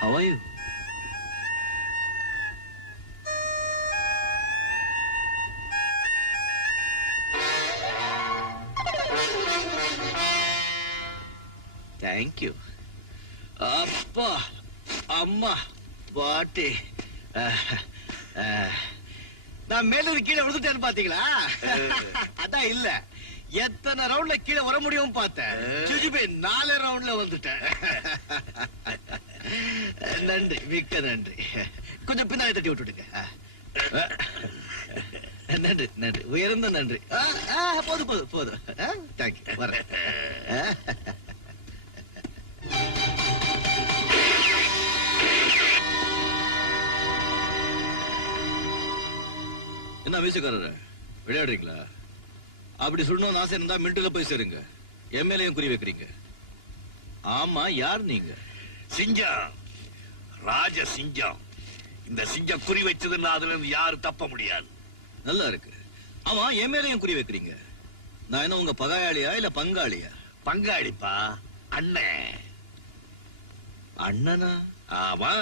How are you? Thank you. அப்பா அம்மா பாட்டி நான் மேல கீழே விழுந்துட்டேன்னு பாத்தீங்களா? அதான் இல்ல எத்தனை ரவுண்ட்ல கீழே வர முடியும் பார்த்தேன். 4 ரவுண்ட்ல வந்துட்டேன். நன்றி, மிக்க நன்றி. கொஞ்சம் பின்னாடி தட்டி விட்டுடுங்க. நன்றி நன்றி, உயர்ந்த நன்றி. போதும் போதும் போதும். தேங்க்யூ, வரேன். என்ன வீசுக்காரர் விளையாடுறீங்களா? அப்படி சொல்லணும்னு ஆசை இருந்தா மிலிட்டரியில போய் சேருங்க. எம்எல்ஏயும் குறி வைக்கிறீங்க. ஆமா, யார் நீங்க? சிங்கம், ராஜ சிங்கம். இந்த சிங்கம் குறி வச்சதுன்னா அதுல இருந்து யாரும் தப்ப முடியாது. நல்லா இருக்கு. ஆமா, எம்எல்ஏயும் குறி வைக்கிறீங்க. நான் என்ன உங்க பகையாளியா இல்ல பங்காளியா? பங்காளிப்பா, அண்ணன். அண்ணனா? ஆமா.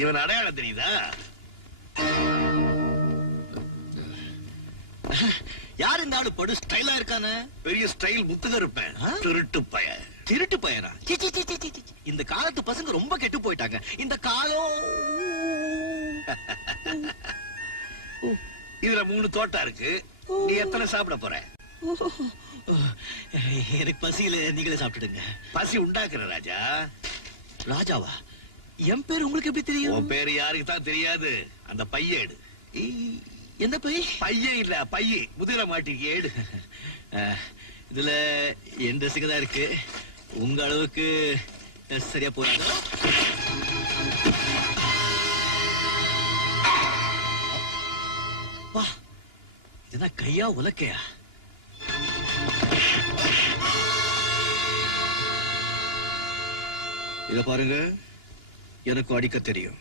இவன் அடையாளம் தெரியுதா? யார் இந்த ஆளு? படு ஸ்டைலா இருக்கானே. பெரிய ஸ்டைல் முத்துக இருப்பேன். திருட்டு பய. திருட்டு பையனா? இந்த காலத்து பசங்க ரொம்ப கெட்டு போயிட்டாங்க. இந்த காலம் இதுல 3 தோட்டா இருக்கு. நீ எத்தனை சாப்பிட போற? எனக்கு பசியில நீங்களே சாப்பிட்டுடுங்க. பசி உண்டாக்குற ராஜா. ராஜாவா? என் பேர் உங்களுக்கு எப்படி தெரியும்? உன் பேரு யாருக்கு தான் தெரியாது. அந்த பைய எடு. என்ன பை? பையன் இல்ல, பைய முதிர மாட்டிக்கு ஏடு. இதுல என் ட்ரெஸ்ஸுக்கு தான் இருக்கு. உங்க அளவுக்கு சரியா போறாங்க. வா, இதுதான் கையா உலக்கையா? இத பாருங்க, எனக்கு அடிக்க தெரியும்.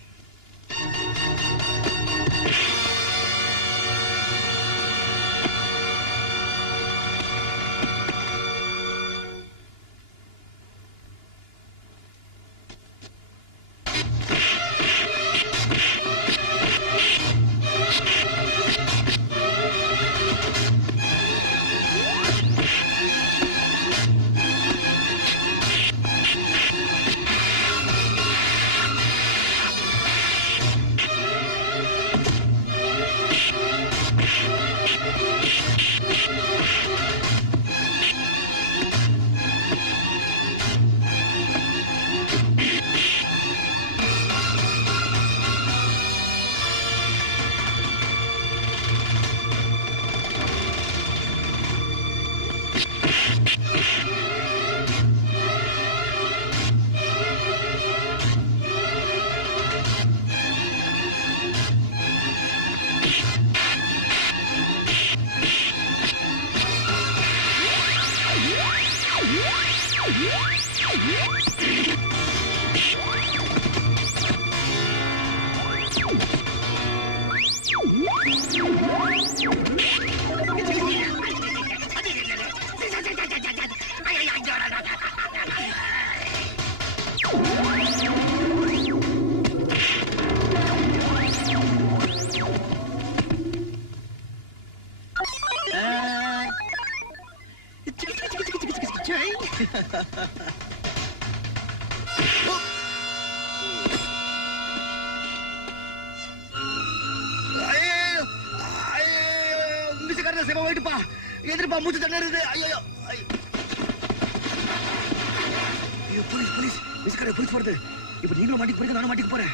எதிர்ப்பா மூச்சு தண்ணது. ஐயோ, போலீஸ் போலீஸ் மிஸ்கார போலீஸ் வருது. இப்ப நீங்களும் மாட்டிக்கு போறீங்க, நானும் மாட்டிக்கு போறேன்.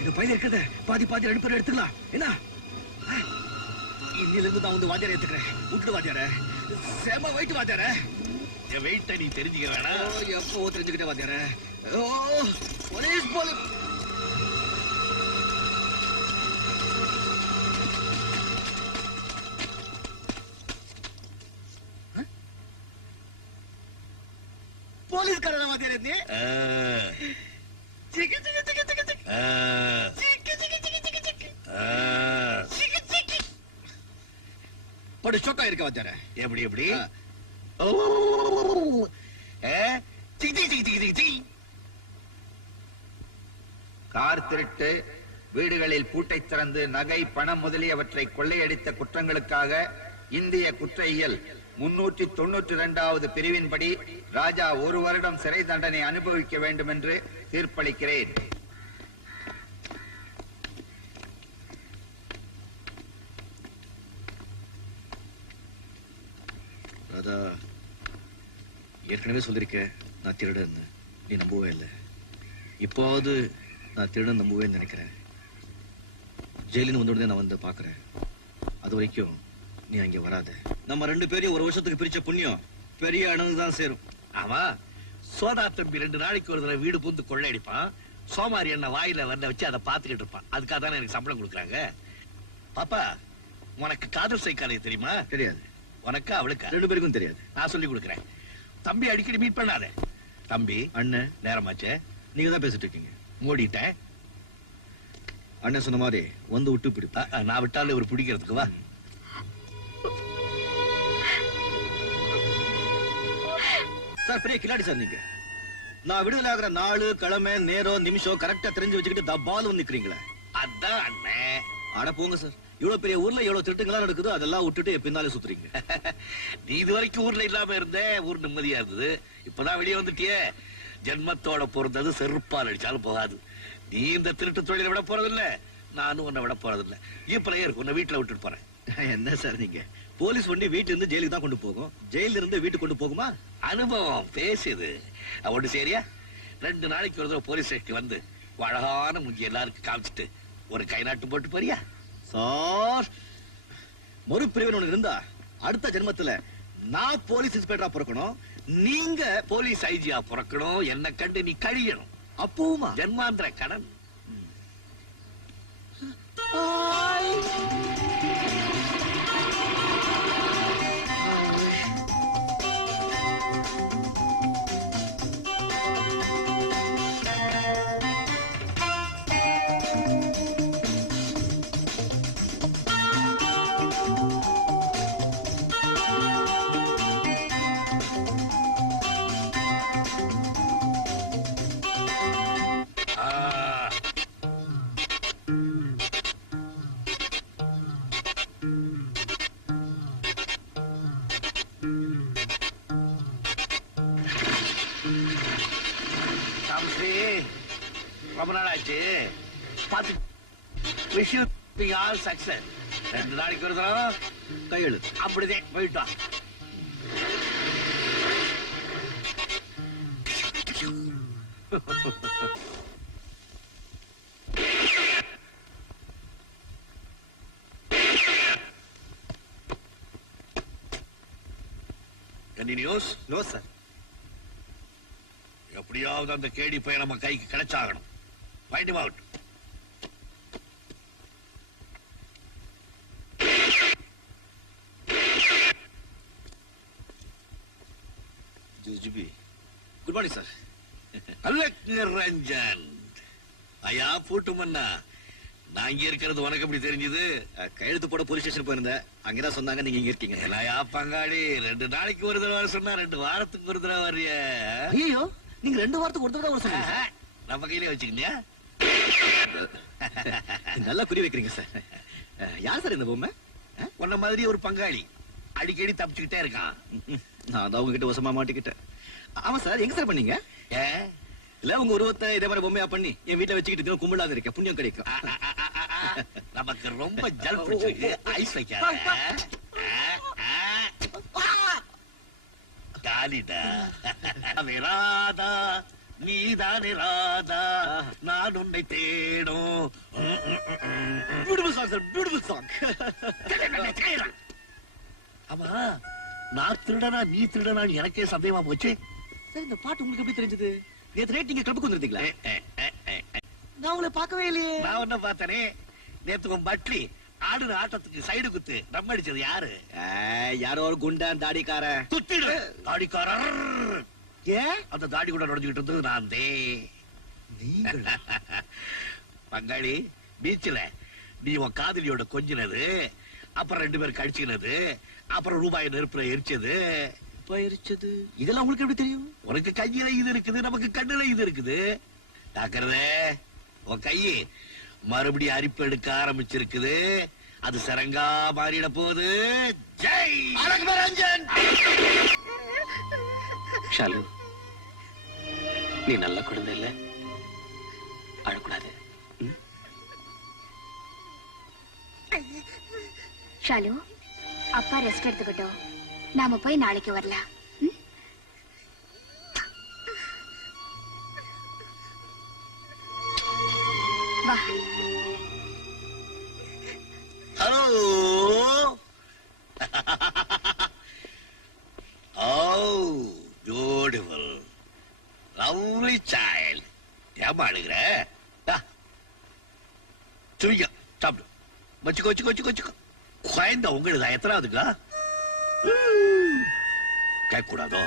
இந்த பையில இருக்கிறத பாதி பாதி 2 பேரும் எடுத்துக்கலாம். என்ன இன்னில இருந்து நான் வந்து வாத்தியார எடுத்துக்கிறேன். விட்டுட்டு வாத்தியார, சேம வெயிட் வாத்தியார. என் வெயிட்ட நீ தெரிஞ்சுக்கிறா? எப்போ தெரிஞ்சுக்கிட்டே வாத்தியார. Police police. போலீஸ்காரன் வாத்தியார நீ? படு சொக்கா இருக்க வாத்தியார. எப்படி எப்படி? கார் திருட்டு, வீடுகளில் பூட்டை திறந்து நகை, பணம் முதலியவற்றை கொள்ளையடித்த குற்றங்களுக்காக இந்திய குற்றவியல் 392வது பிரிவின்படி ராஜா 1 வருடம் சிறை தண்டனை அனுபவிக்க வேண்டும் என்று தீர்ப்பளிக்கிறேன். ராதா, ஏற்கனவே சொல்லிருக்கேன் நான் திருடன், நீ நம்பவே இல்லை. இப்போது நான் திருடன் நம்புவேன்னு நினைக்கிறேன். ஜெயிலின்னு வந்த உடனே நான் வந்து பாக்குறேன். அது வரைக்கும் நீ அங்க வராத. நம்ம 2 பேரையும் 1 வருஷத்துக்கு பிரிச்ச புண்ணியம் பெரிய அணு தான் சேரும். ஆமா, சோதா தம்பி 2 நாளைக்கு ஒரு தடவை வீடு பூந்து கொள்ளையடிப்பான். சோமாரி என்ன வாயில வந்த வச்சு அதை பாத்துக்கிட்டு இருப்பான். அதுக்காக தானே எனக்கு சம்பளம் கொடுக்குறாங்க. பாப்பா, உனக்கு காதல் சைக்காலே தெரியுமா? தெரியாது. உனக்கா அவளுக்கா? 2 பேருக்கும் தெரியாது. நான் சொல்லி கொடுக்குறேன். தம்பி அடிக்கடி மீட் பண்ணாத. தம்பி, அண்ணன், நேரமாச்சே, நீங்க தான் பேசிட்டு இருக்கீங்க. மூடிட்டேன். அண்ணன் சொன்ன மாதிரி வந்து விட்டு பிடிப்பா. நான் விட்டாலும் இவர் பிடிக்கிறதுக்கு வா. சார், பெரிய கில்லாடி சார் நீங்க. நான் விடுதலை ஆகிற நாளு, கிழமை, நேரம், நிமிஷம் கரெக்டா தெரிஞ்சு வச்சுக்கிட்டு தபால் வந்து நிக்கிறீங்களே. அதான் அண்ணன். ஆனா போங்க சார், இவ்வளவு பெரிய ஊர்ல எவ்வளவு திருட்டுங்களா நடக்குதோ அதெல்லாம் விட்டுட்டு பின்னாலே சுத்துறீங்க. நீ இது வரைக்கும் ஊர்ல இல்லாம இருந்த, ஊர் நிம்மதியா இருந்தது. இப்பதான் வெளியே வந்துட்டியே. ஜென்மத்தோட பொறுத்தது செருப்பால் அடிச்சாலும் போகாது. நீ இந்த திருட்டு தொழிலை விட போறதில்ல, நானும் உன்னை விட போறதில்ல. இப்பறையே இருக்கு, உன்னை வீட்டுல விட்டுட்டு போறேன். என்ன சார் நீங்க, போலீஸ் வண்டி வீட்டுல இருந்து ஜெயிலுக்கு தான் கொண்டு போகும், ஜெயில இருந்து வீட்டுக்கு கொண்டு போகுமா? அனுபவம் பேசுது. ஒன்று சரியா, 2 நாளைக்கு ஒரு தடவை போலீஸ் ஸ்டேஷனுக்கு வந்து அழகான முஞ்சி எல்லாருக்கும் காமிச்சிட்டு ஒரு கை நாட்டு போட்டு போறியா? சார், மறுபிரிவினை ஒண்ணு இருந்தா அடுத்த ஜென்மத்துல நான் போலீஸ் இன்ஸ்பெக்டரா பிறக்கணும், நீங்க போலீஸ் ஐஜியா பிறக்கணும், என்ன கண்டு நீ கழியணும். அப்பவுமா ஜென்மாந்திர கடன். ரொம்ப நாள் ஆச்சு பாத்து. விஷயம் ஆல் சக்சஸ். 2 நாளைக்கு ஒரு தடவை கையெழுத்து. அப்படிதான் போயிட்டா. Any news? No sir. எப்படியாவது அந்த கேடி பையன் நம்ம கைக்கு கிடைச்சாகணும். Find him out. GP, good morning sir. Ranjan ஐயா, பூட்டு மன்னா, நான் இங்க இருக்கிறது உனக்கு எப்படி தெரிஞ்சது? கையெழுத்து போட போலீஸ் ஸ்டேஷன் போயிருந்தேன், அங்கதான் சொன்னாங்க நீங்க இங்க இருக்கீங்க. இல்லையா பங்காளி, 2 நாளைக்கு ஒரு தடவை சொன்னா 2 வாரத்துக்கு ஒரு தடவை வர்றிய. ஐயோ, நீங்க 2 வாரத்துக்கு ஒரு தடவை சொன்னீங்க. நம்ம கையிலே வச்சுக்கிட்டியா? நல்லா குறி வைக்கிறீங்க சார். யார் சார் இந்த பொம்மை? உன்ன மாதிரி ஒரு பங்காளி, அடிக்கடி தப்பிச்சுக்கிட்டே இருக்கான். நான் தான் உங்ககிட்ட வசமா மாட்டிக்கிட்டேன். ஆமா சார், எங்க சார் பண்ணீங்க? இல்ல, உங்க உருவத்தை இதே மாதிரி பொம்மையா பண்ணி என் வீட்டை வச்சுக்கிட்டு கும்பலாக இருக்க புண்ணியம் கிடைக்கும். நமக்கு ரொம்ப ஜல் பிடிச்சிருக்கு. ஐஸ் வைக்காத. டாலிடா ராதா, நீதானே ராதா, நான் உன்னை தேடும். Beautiful song sir, beautiful song. ஆமா, நான் திருடனா நீ திருடனான்னு எனக்கே சந்தேகமா போச்சு. சார், இந்த பாட்டு உங்களுக்கு எப்படி தெரிஞ்சது? நேத்து நைட் நீங்க கிளப்புக்கு வந்திருந்தீங்களா? நான் உங்களை பார்க்கவே இல்லையே. நான் ஒன்ன பார்த்தனே, நேத்து உன் பட்லி ஆடுற ஆட்டத்துக்கு சைடு குத்து ரம் அடிச்சது யாரு? யாரோ ஒரு குண்டான் தாடிக்கார. குத்திடு தாடிக்காரர். ஏன் அந்த தாடி கூட நுழைஞ்சுக்கிட்டு இருந்தது நான் தே. நீங்களா? பங்காளி, பீச்சில நீ உன் காதலியோட கொஞ்சினது, அப்புறம் 2 பேரும் கடிச்சுக்கினது, அப்புறம் ரூபாய் நெருப்புல எரிச்சது, பயிற்சது இதெல்லாம் உங்களுக்கு எப்படி தெரியும்? உனக்கு கையில இது இருக்குது, நமக்கு கண்ணுல இது இருக்குது. டாக்கறதே உன் கையை மறுபடியும் அரிப்பு எடுக்க ஆரம்பிச்சிருக்குது. அது சரங்கா மாறிட போகுது. ஜெய் அழகுரஞ்சன்! ஷாலு, நீ நல்ல குழந்தை இல்ல, அழக்கூடாது. ஷாலு, அப்பா ரெஸ்ட் எடுத்துக்கிட்டோம், நாம போய் நாளைக்கு வரலாம். வா. Hello. Oh, beautiful. Lovely child. ஏமா அழுகிற? சுவிங்க சாப்பிடு. வச்சுக்கோ வச்சுக்கோ வச்சுக்கோ வச்சுக்கோ. குழந்தை உங்களுதா? எத்தனாவதுக்கா? கேட்கக்கூடாதோ?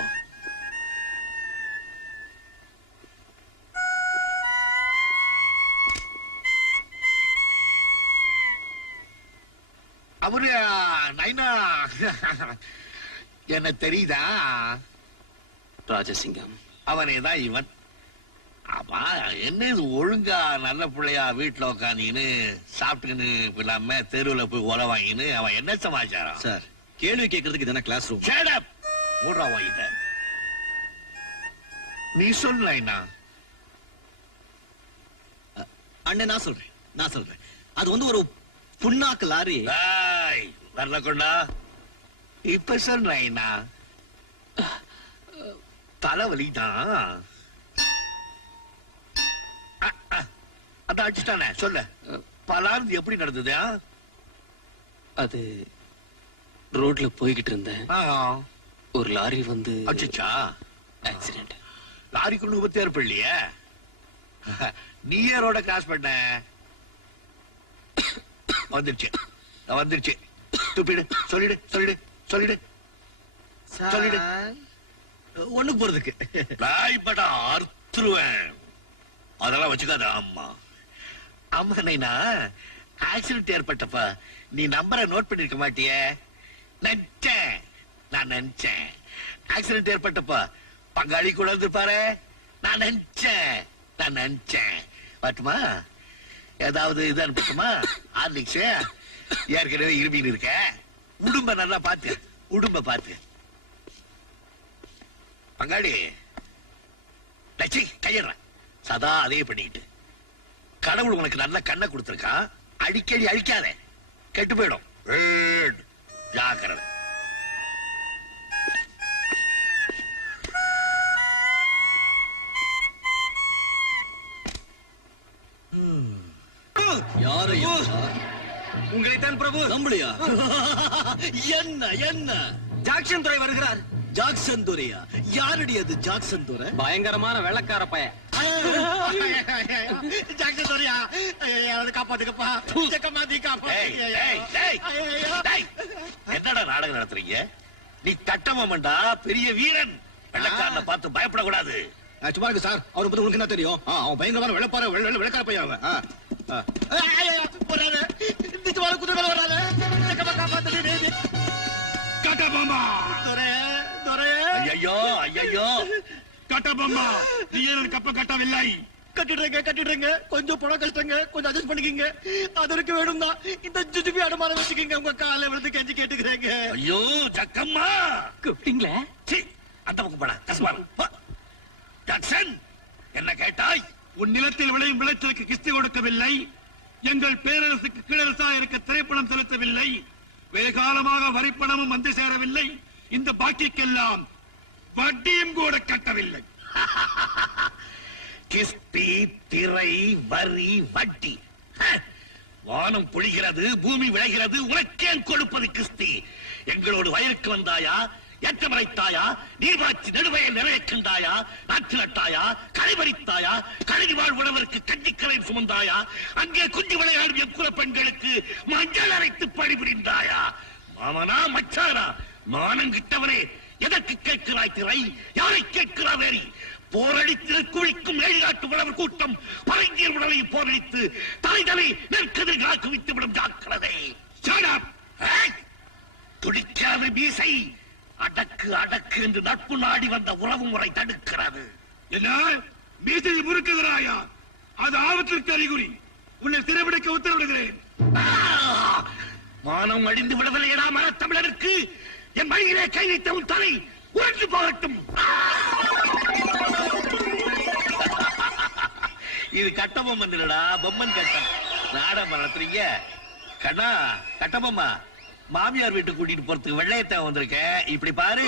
அவரு நைனா என்ன தெரியுதா? ராஜசிங்கம் அவனேதான் இவன். ஆமா, என்ன இது ஒழுங்கா நல்ல பிள்ளையா வீட்டுல உட்காந்துன்னு சாப்பிட்டுன்னு இல்லாம தெருவுல போய் உல வாங்கின்னு அவன் என்ன சமாச்சாரம்? சார், கேள்வி கேட்கறதுக்கு இதான கிளாஸ் ரூம்? Shut up! மூடுறா வாங்கிட்ட. நீ சொல்லு நைனா. அண்ணே, நான் சொல்றேன். அது வந்து ஒரு புண்ணாக்கு லாரி. வரல கொண்டா. இப்ப சொல்றேன்னா தலைவலிதான். அத அடிச்சுட்டானே. சொல்ல பலாருந்து எப்படி நடந்தது? அது ரோட்ல போய்கிட்டு இருந்தேன், ஒரு லாரி வந்து அடிச்சா. ஆக்சிடென்ட். லாரிக்குள்ள விபத்து ஏற்படலையே. நீயே ரோட கிராஸ் பண்ண. வந்துருச்சு. துப்பிடு. சொல்லிடு. ஒண்ணுக்கு போறதுக்கு ராய்படா அறுத்துருவேன். அதெல்லாம் வச்சுக்காத. அம்மா நைனா, ஆக்சிடென்ட் ஏற்பட்டப்ப நீ நம்பரை நோட் பண்ணிருக்க மாட்டியே? நான் நினைச்சேன் ஆக்சிடென்ட் ஏற்பட்டப்ப பங்காளி கூட இருப்பாரு. நான் நினைச்சேன். வரட்டுமா? ஏதாவது இது அனுப்பட்டுமா? ஆர்லிக்ஸ் ஏற்கனவே இருமின்னு இருக்க. உடும்ப நல்லா பாத்து. பங்காளி லட்சி கையிடுற. சதா அதே பண்ணிட்டு கடவுள் உனக்கு நல்ல கண்ணை கொடுத்திருக்கான். அடிக்கடி அழிக்காத, கெட்டு போயிடும். ஜாக்கிரதை. யாரு? உங்களைத்தான் பிரபு. நம்மளையா? என்ன ஜாக்சன் துறை வருகிறார். ஜாக்சன் துரையா? யாரடி அது ஜாக்சன் துரை? பயங்கரமான வெள்ளக்கார பையன். ஜாக்சன் துரையா? காப்பாத்துக்கப்பா. என்னடா நாடகம் நடத்துறீங்க? நீ தட்டமாமண்டா, பெரிய வீரன். வெள்ளக்காரனை பார்த்து பயப்படக்கூடாது. சும்மா இருக்கு சார். அவரை பத்தி உங்களுக்கு என்ன தெரியும்? அவன் பயங்கரமான வெள்ளக்கார பையன். அவன் கட்டிடுறேங்க. கொஞ்சம் பணம் கஷ்டங்க, கொஞ்சம் அட்ஜஸ்ட் பண்ணிக்கங்க. அதற்கு வேணும் தான் இந்த ஜுஜுபி அடமானம் வச்சுக்கீங்க. உங்க காலை விழுந்து கெஞ்சி கேட்டுக்கிறேங்க. ஐயோ ஜக்கம்மா, கூப்பிட்டீங்களா? அந்த பக்கம் போடா. கஸ்மான் ஜாக்சன், என்ன கேட்டாய்? உன் நிலத்தில் விளையும் விளைச்சலுக்கு கிஸ்தி கொடுக்கவில்லை. எங்கள் பேரரசுக்கு கீழரசா இருக்க திரைப்பணம் செலுத்தவில்லை. வெகுகாலமாக வரிப்பணமும் வந்து சேரவில்லை. இந்த பாக்கிக்கெல்லாம் வட்டியும் கூட கட்டவில்லை. கிஸ்தி, திரை, வரி, வட்டி. வானம் பொழிகிறது, பூமி விளைகிறது, உனக்கேன் கொடுப்பது கிஸ்தி? எங்களோடு வயலுக்கு வந்தாயா? ஏற்றமறைத்தாயா? நீர்வாய்ச்சி நடுவயல் நிறைய கண்டாயா? நாற்று நட்டாயா? களைபறித்தாயா? கழுதி வாழ் உழவருக்கு கஞ்சிக்கலை சுமந்தாயா? அங்கே குஞ்சு விளையாடும் எக்குல பெண்களுக்கு மஞ்சள் அரைத்து பணிபுரிந்தாயா? மாமனா மச்சானா? மானம் கிட்டவனே, எதற்கு கேட்கிறாய் திரை? யாரை கேட்கிறா வேறி? போரடித்து குளிக்கும் ஏழிகாட்டு உழவர் கூட்டம் பரங்கியர் உடலை போரடித்து தலைதலை நெற்கதிர்களாக குவித்து விடும். ஜாக்கிரதை. துடிக்காத மீசை, அடக்கு அடக்கு என்று நட்பு நாடி வந்த உறவு முறை தடுக்கிறது. என்ன மீசையை முறுக்குகிறாயா? அது ஆபத்திற்கு அறிகுறி. உன்னை சிறைபிடிக்க உத்தரவிடுகிறேன். மானம் அழிந்து விடவில்லையடா மரத்தமிழருக்கு. என் வழியிலே கை வைத்த உன் தலை உறைந்து போகட்டும். இது கட்டபொம்மன் இல்லடா, பொம்மன் கட்டம். நாடகம் நடத்துறீங்க. கண்ணா கட்டபொம்மா, மாமியார் வீட்டுக்கு கூட்டிட்டு போறதுக்கு வெள்ளையத்தை வந்திருக்க. இப்படி பாரு.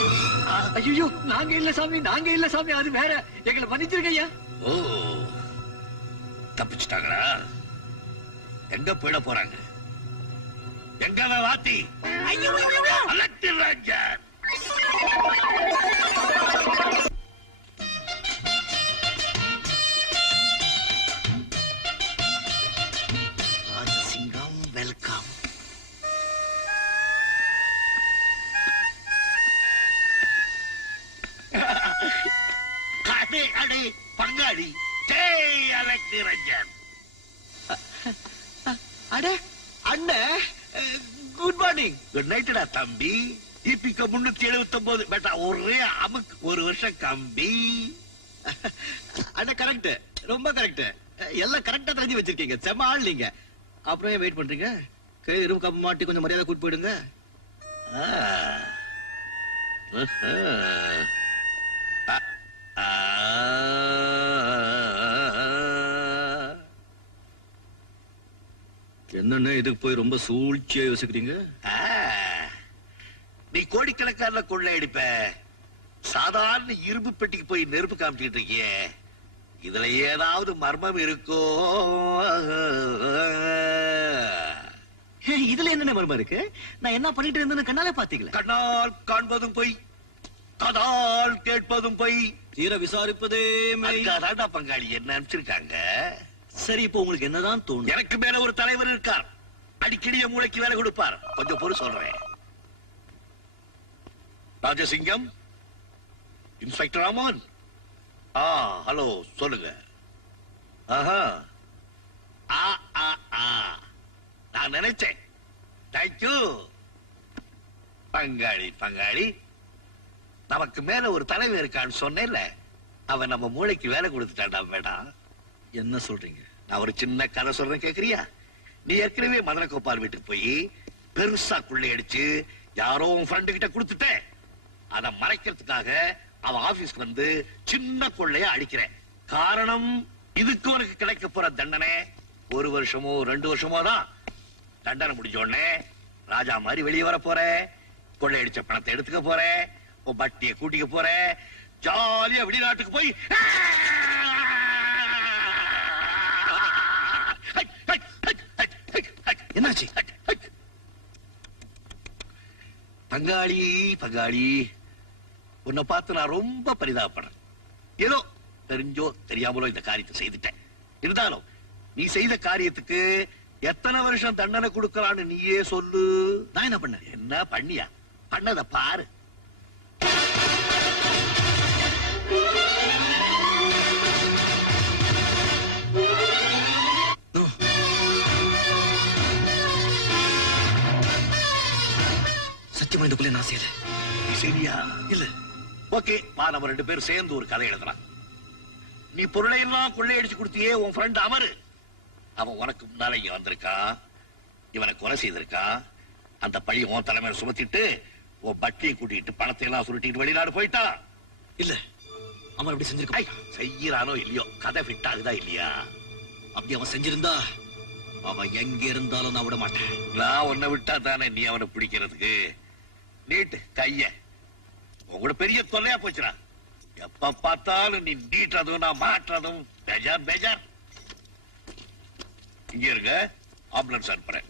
ஐயோ, நாங்க இல்ல சாமி, நாங்க இல்ல சாமி, அது வேற. எங்களை மன்னிச்சிருக்க ஐயா. ஓ, தப்பிச்சுட்டாங்களா? எங்க போயிட போறாங்க? எங்க வாத்தி அலெக்டர் ராஜன். ராஜசிங்கம் வெல்கம். அடே அடே பங்காளி, ஜெய் அலெக்டர் ராஜன். அட அண்ணே, குட் மார்னிங். குட் நைட்டடா தம்பி. இபிக்க 379 பேட்டா ஒரே அமுக்கு. ஒரு வருஷம் கம்பி. அட கரெக்ட், ரொம்ப கரெக்ட். எல்லாம் கரெக்டா தெரிஞ்சு வச்சிருக்கீங்க. செம ஆள் நீங்க. அப்புறம் ஏன் வெயிட் பண்றீங்க? கை ரூம் கப்ப மாட்டி கொஞ்சம் மரியாதை கூட்டு போயிடுங்க. என்னன்னு இதுக்கு போய் ரொம்ப சூழ்ச்சியா யோசிக்கிறீங்க? நீ கோடிக்கணக்கான கொள்ளை அடிப்ப, சாதாரண இரும்பு பெட்டிக்கு போய் நெருப்பு காமிச்சிட்டு இருக்கியே, இதுல ஏதாவது மர்மம் இருக்கோ? இதுல என்ன மர்மம் இருக்கு? நான் என்ன பண்ணிட்டு இருந்தேன்னு கண்ணாலே பாத்தீங்களா? கண்ணால் காண்பதும் பொய், காதால் கேட்பதும் பொய், தீர விசாரிப்பதே மெய். தாண்டா பங்காளி என்ன அனுப்பிச்சிருக்காங்க. சரி, இப்போ உங்களுக்கு என்னதான் தோணும்? எனக்கு மேல ஒரு தலைவர் இருக்கார். அடிக்கடி என் மூளைக்கு வேலை கொடுப்பார். கொஞ்சம் பொறு சொல்றேன். ராஜசிங்கம், இன்ஸ்பெக்டர் ராமன். ஹலோ, சொல்லுங்க. ஆஹா, நான் நினைச்சேன். தேங்க்யூ பங்காளி. பங்காளி, நமக்கு மேல ஒரு தலைவர் இருக்கான்னு சொன்னேன்ல, அவன் நம்ம மூளைக்கு வேலை கொடுத்துட்டான்டா. வேண்டாம், என்ன சொல்றீங்க? நான் ஒரு சின்ன கதை சொல்றேன், கேக்குறியா? நீ ஏற்கனவே மதனகோபால் வீட்டுக்கு போய் பெருசா கொள்ளையடிச்சு யாரோ உன் ஃப்ரெண்டு கிட்ட கொடுத்துட்ட. அதை மறைக்கிறதுக்காக அவன் ஆபீஸ்க்கு வந்து சின்ன கொள்ளைய அடிக்கிறேன். காரணம், இதுக்கு உனக்கு கிடைக்க போற தண்டனை 1 வருஷமோ 2 வருஷமோ தான். தண்டனை முடிஞ்ச உடனே ராஜா மாதிரி வெளியே வர போற, கொள்ளையடிச்ச பணத்தை எடுத்துக்க போற, உன் பட்டியை கூட்டிக்க போற, ஜாலியா வெளிநாட்டுக்கு போய் என்னாச்சு? பங்காளி பங்காளி, உன்னை பார்த்து நான் ரொம்ப பரிதாபப்படுறேன். ஏதோ தெரிஞ்சோ தெரியாமலோ இந்த காரியத்தை செய்துட்டேன். இருந்தாலும் நீ செய்த காரியத்துக்கு எத்தனை வருஷம் தண்டனை கொடுக்கலான்னு நீயே சொல்லு. நான் என்ன பண்ண? என்ன பண்ணியா? பண்ணத பாரு. சத்தியமா இதுக்குள்ளே நான் செய்யல. சரியா? இல்ல. ஓகே, நம்ம 2 பேரும் சேர்ந்து ஒரு கதை எழுதலாம். நீ பொருளை எல்லாம் கொள்ளையடிச்சு கொடுத்தியே உன் ஃப்ரெண்ட் அமரு. அவன் உனக்கு முன்னால இங்க வந்திருக்கான். இவனை கொலை செய்திருக்கான். அந்த பழி உன் தலைமையில சுமத்திட்டு உன் பட்டியை கூட்டிட்டு பணத்தை எல்லாம் சுருட்டிட்டு வெளிநாடு போயிட்டான். இல்ல, அவன் அப்படி செஞ்சிருக்க. செய்யறானோ இல்லையோ, கதை ஃபிட் ஆகுதா இல்லையா? அப்படி அவன் செஞ்சிருந்தா அவன் எங்க இருந்தாலும் நான் விட மாட்டேன். நான் உன்னை விட்டா தானே நீ அவனை பிடிக்கிறதுக்கு. நீட்டு கைய. உங்களோட பெரிய தொல்லையா போச்சுடா. எப்ப பார்த்தாலும் நீ நீட்டுறதும் நான் மாட்டுறதும். பேஜார் பேஜார். இங்க இருங்க, ஆம்புலன்ஸ் அனுப்புறேன்.